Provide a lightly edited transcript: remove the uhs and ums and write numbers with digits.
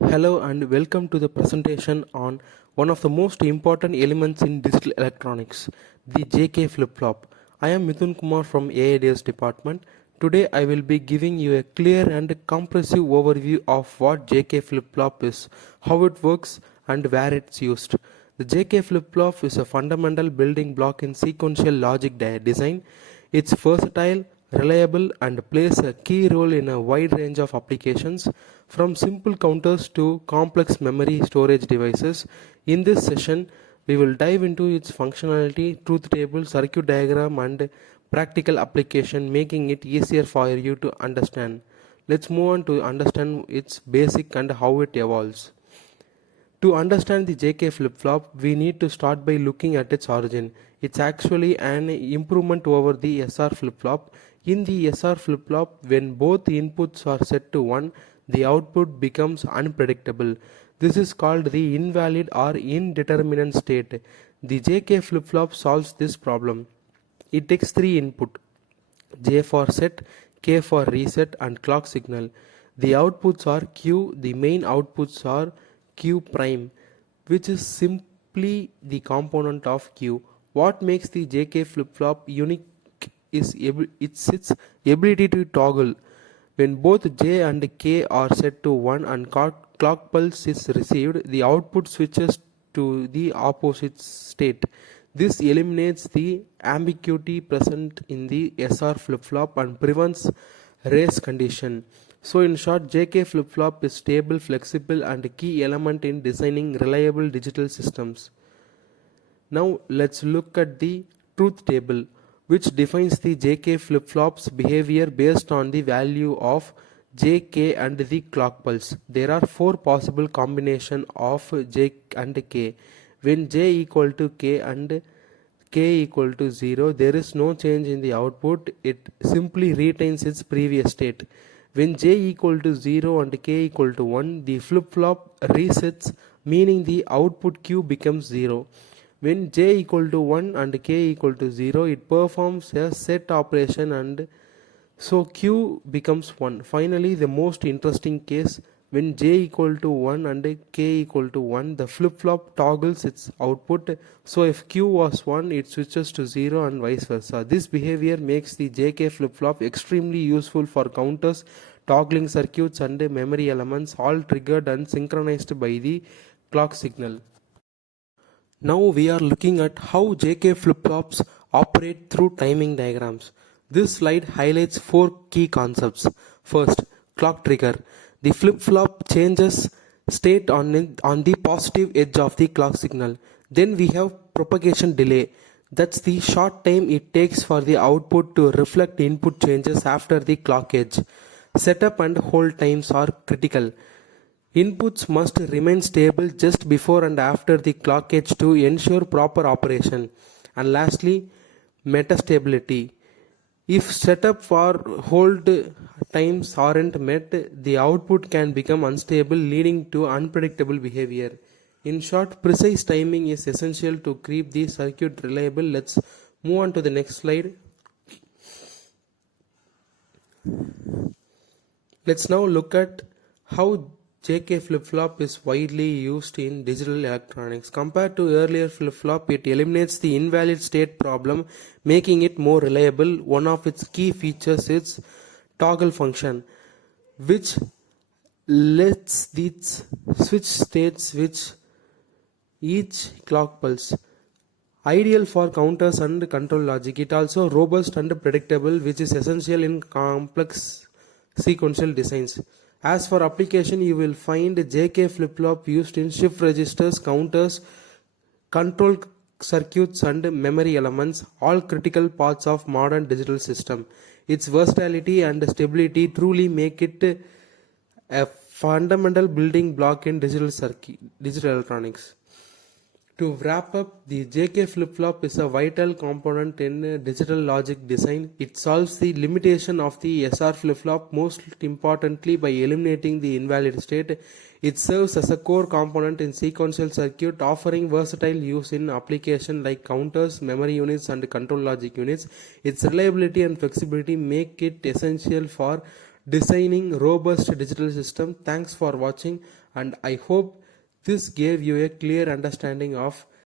Hello and welcome to the presentation on one of the most important elements in digital electronics, the JK flip-flop. I am Mithun Kumar from AIDS department. Today I will be giving you a clear and comprehensive overview of what JK flip-flop is, how it works and where it's used. The JK flip-flop is a fundamental building block in sequential logic design. It's versatile, reliable and plays a key role in a wide range of applications from simple counters to complex memory storage devices. In this session, we will dive into its functionality, truth table, circuit diagram and practical application, making it easier for you to understand. Let's move on to understand its basic and how it evolves. To understand the JK flip-flop, we need to start by looking at its origin. It's actually an improvement over the SR flip-flop. In the SR flip-flop, when both inputs are set to 1, the output becomes unpredictable. This is called the invalid or indeterminate state. The JK flip-flop solves this problem. It takes 3 inputs, J for set, K for reset and clock signal. The outputs are Q, the main outputs are Q prime, which is simply the component of Q. What makes the JK flip-flop unique is its ability to toggle. When both J and K are set to 1 and clock pulse is received, the output switches to the opposite state. This eliminates the ambiguity present in the SR flip-flop and prevents race condition. So in short, JK flip-flop is stable, flexible and a key element in designing reliable digital systems. Now let's look at the truth table, which defines the JK flip-flop's behavior based on the value of J, K and the clock pulse. There are 4 possible combinations of J and K. When J equal to K and K equal to 0, there is no change in the output. It simply retains its previous state. When J equal to 0 and K equal to 1, the flip-flop resets, meaning the output Q becomes 0. When J equal to 1 and K equal to 0, it performs a set operation and so Q becomes 1. Finally, the most interesting case, when J equal to 1 and K equal to 1, the flip-flop toggles its output. So if Q was 1, it switches to 0 and vice versa. This behavior makes the JK flip-flop extremely useful for counters, toggling circuits and memory elements, all triggered and synchronized by the clock signal. Now we are looking at how JK flip-flops operate through timing diagrams. This slide highlights 4 key concepts. First, clock trigger. The flip-flop changes state on the positive edge of the clock signal. Then we have propagation delay. That's the short time it takes for the output to reflect input changes after the clock edge. Setup and hold times are critical. Inputs must remain stable just before and after the clock edge to ensure proper operation. And lastly, metastability. If setup or hold times aren't met, the output can become unstable, leading to unpredictable behavior. In short, precise timing is essential to keep the circuit reliable. Let's move on to the next slide. Let's now look at how JK flip-flop is widely used in digital electronics. Compared to earlier flip-flop, it eliminates the invalid state problem, making it more reliable. One of its key features is toggle function, which lets the switch states which each clock pulse. Ideal for counters and control logic. It also robust and predictable, which is essential in complex sequential designs. As for application, you will find JK flip-flop used in shift registers, counters, control circuits and memory elements, all critical parts of modern digital system. Its versatility and stability truly make it a fundamental building block in digital electronics. To wrap up, the JK flip-flop is a vital component in digital logic design. It solves the limitation of the SR flip-flop, most importantly by eliminating the invalid state. It serves as a core component in sequential circuit, offering versatile use in applications like counters, memory units and control logic units. Its reliability and flexibility make it essential for designing robust digital system. Thanks for watching, and I hope this gave you a clear understanding of